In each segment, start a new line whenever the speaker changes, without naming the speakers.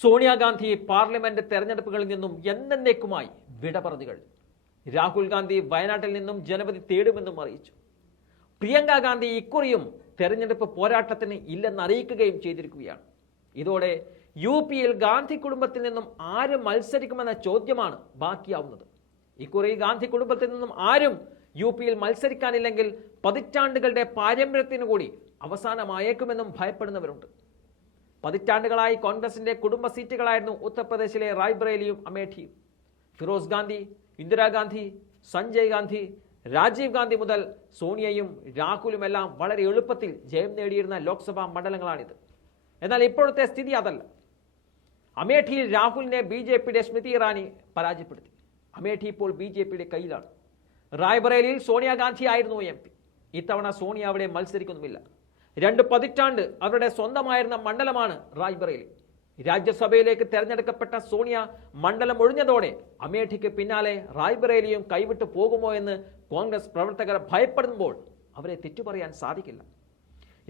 Sonia Gandhi parliament തെരഞ്ഞെടുപ്പുകളിൽ നിന്നും എന്നേക്കുമായി വിട രാഹുൽ ഗാന്ധി വയനാട്ടിൽ നിന്നും ജനപതി തേടുമെന്നും അറിയിച്ചു. പ്രിയങ്ക ഗാന്ധി ഇക്കുറിയും തെരഞ്ഞെടുപ്പ് പോരാട്ടത്തിന് ഇല്ലെന്ന് അറിയിക്കുകയും ചെയ്തിരിക്കുകയാണ്. ഇതോടെ യു പിയിൽ ഗാന്ധി കുടുംബത്തിൽ നിന്നും ആര് മത്സരിക്കുമെന്ന ചോദ്യമാണ് ബാക്കിയാവുന്നത്. ഇക്കുറി ഗാന്ധി കുടുംബത്തിൽ നിന്നും ആരും യു പിയിൽ മത്സരിക്കാനില്ലെങ്കിൽ പതിറ്റാണ്ടുകളുടെ പാരമ്പര്യത്തിനു കൂടി അവസാനമായേക്കുമെന്നും ഭയപ്പെടുന്നവരുണ്ട്. പതിറ്റാണ്ടുകളായി കോൺഗ്രസിന്റെ കുടുംബ സീറ്റുകളായിരുന്നു ഉത്തർപ്രദേശിലെ റായ്ബ്രേലിയും അമേഠിയും. ഫിറോസ് ഗാന്ധി ഇന്ദിരാഗാന്ധി സഞ്ജയ് ഗാന്ധി രാജീവ് ഗാന്ധി മുതൽ സോണിയയും രാഹുലുമെല്ലാം വളരെ എളുപ്പത്തിൽ ജയം നേടിയിരുന്ന ലോക്സഭാ മണ്ഡലങ്ങളാണിത്. എന്നാൽ ഇപ്പോഴത്തെ സ്ഥിതി അതല്ല. അമേഠിയിൽ രാഹുലിനെ ബി ജെ പിയുടെ സ്മൃതി ഇറാനി പരാജയപ്പെടുത്തി. അമേഠി ഇപ്പോൾ ബി ജെ പിയുടെ കയ്യിലാണ്. റായ്ബറേലിയിൽ സോണിയാഗാന്ധി ആയിരുന്നു എം പി. ഇത്തവണ സോണിയ അവിടെ മത്സരിക്കുന്നുമില്ല. രണ്ട് പതിറ്റാണ്ട് അവരുടെ സ്വന്തമായിരുന്ന മണ്ഡലമാണ് റായ്ബറേലി. രാജ്യസഭയിലേക്ക് തെരഞ്ഞെടുക്കപ്പെട്ട സോണിയ മണ്ഡലം ഒഴിഞ്ഞതോടെ അമേഠിക്ക് പിന്നാലെ റായ്ബറേലിയും കൈവിട്ടു പോകുമോ എന്ന് കോൺഗ്രസ് പ്രവർത്തകർ ഭയപ്പെടുമ്പോൾ അവരെ തെറ്റുപറയാൻ സാധിക്കില്ല.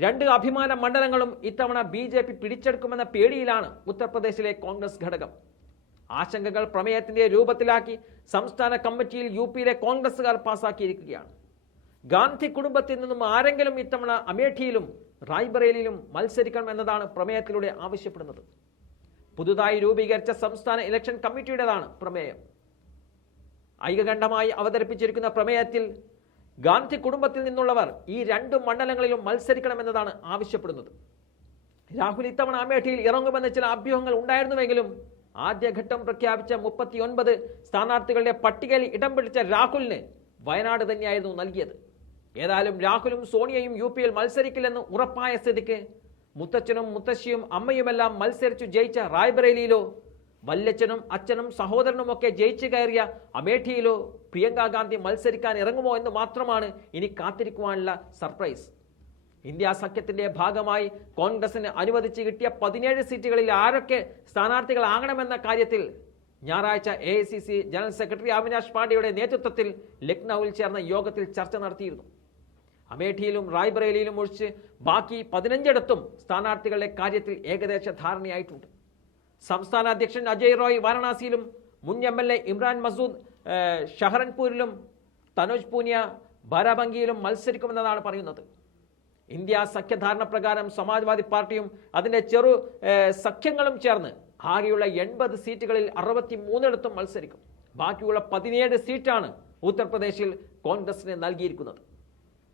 രണ്ട് അഭിമാന മണ്ഡലങ്ങളും ഇത്തവണ ബി ജെ പി പിടിച്ചെടുക്കുമെന്ന പേടിയിലാണ് ഉത്തർപ്രദേശിലെ കോൺഗ്രസ് ഘടകം. ആശങ്കകൾ പ്രമേയത്തിന്റെ രൂപത്തിലാക്കി സംസ്ഥാന കമ്മിറ്റിയിൽ യു പിയിലെ കോൺഗ്രസുകാർ പാസാക്കിയിരിക്കുകയാണ്. ഗാന്ധി കുടുംബത്തിൽ നിന്നും ആരെങ്കിലും ഇത്തവണ അമേഠിയിലും റായ്ബറേലിയിലും മത്സരിക്കണം എന്നതാണ് പ്രമേയത്തിലൂടെ ആവശ്യപ്പെടുന്നത്. പുതുതായി രൂപീകരിച്ച സംസ്ഥാന ഇലക്ഷൻ കമ്മിറ്റിയുടേതാണ് പ്രമേയം. ഐകകണ്ഠമായി അവതരിപ്പിച്ചിരിക്കുന്ന പ്രമേയത്തിൽ ഗാന്ധി കുടുംബത്തിൽ നിന്നുള്ളവർ ഈ രണ്ട് മണ്ഡലങ്ങളിലും മത്സരിക്കണമെന്നതാണ് ആവശ്യപ്പെടുന്നത്. രാഹുൽ ഇത്തവണ അമേഠിയിൽ ഇറങ്ങുമെന്ന ചില അഭ്യൂഹങ്ങൾ ഉണ്ടായിരുന്നുവെങ്കിലും ആദ്യഘട്ടം പ്രഖ്യാപിച്ച മുപ്പത്തിയൊൻപത് സ്ഥാനാർത്ഥികളുടെ പട്ടികയിൽ ഇടം പിടിച്ച രാഹുലിന് വയനാട് തന്നെയായിരുന്നു നൽകിയത്. ഏതായാലും രാഹുലും സോണിയയും യു പിയിൽ മത്സരിക്കില്ലെന്ന് ഉറപ്പായ സ്ഥിതിക്ക്. മുത്തച്ഛനും മുത്തശ്ശിയും അമ്മയുമെല്ലാം മത്സരിച്ചു ജയിച്ച റായ്ബറേലിയിലോ വല്യച്ഛനും അച്ഛനും സഹോദരനും ഒക്കെ ജയിച്ചു കയറിയ അമേഠിയിലോ പ്രിയങ്ക ഗാന്ധി മത്സരിക്കാൻ ഇറങ്ങുമോ എന്ന് മാത്രമാണ് ഇനി കാത്തിരിക്കുവാനുള്ള സർപ്രൈസ്. ഇന്ത്യ സഖ്യത്തിന്റെ ഭാഗമായി കോൺഗ്രസിന് അനുവദിച്ച് കിട്ടിയ പതിനേഴ് സീറ്റുകളിൽ ആരൊക്കെ സ്ഥാനാർത്ഥികളാകണമെന്ന കാര്യത്തിൽ ഞായറാഴ്ച എ ജനറൽ സെക്രട്ടറി അവിനാഷ് പാണ്ഡെയുടെ നേതൃത്വത്തിൽ ലക്നൌവിൽ ചേർന്ന യോഗത്തിൽ ചർച്ച നടത്തിയിരുന്നു. അമേഠിയിലും റായ്ബറേലിയിലും ഒഴിച്ച് ബാക്കി പതിനഞ്ചിടത്തും സ്ഥാനാർത്ഥികളുടെ കാര്യത്തിൽ ഏകദേശ ധാരണയായിട്ടുണ്ട്. സംസ്ഥാന അധ്യക്ഷൻ അജയ് റോയ് വാരണാസിയിലും മുൻ M L A Imran Masood ഷഹറൻപൂരിലും തനോജ് Punia ബാരാബങ്കിയിലും മത്സരിക്കുമെന്നതാണ് പറയുന്നത്. ഇന്ത്യ സഖ്യധാരണ പ്രകാരം സമാജ്വാദി പാർട്ടിയും അതിന്റെ ചെറു സഖ്യങ്ങളും ചേർന്ന് ആകെയുള്ള എൺപത് സീറ്റുകളിൽ അറുപത്തി മൂന്നിടത്തും മത്സരിക്കും. ബാക്കിയുള്ള പതിനേഴ് സീറ്റാണ് ഉത്തർപ്രദേശിൽ കോൺഗ്രസിന് നൽകിയിരിക്കുന്നത്.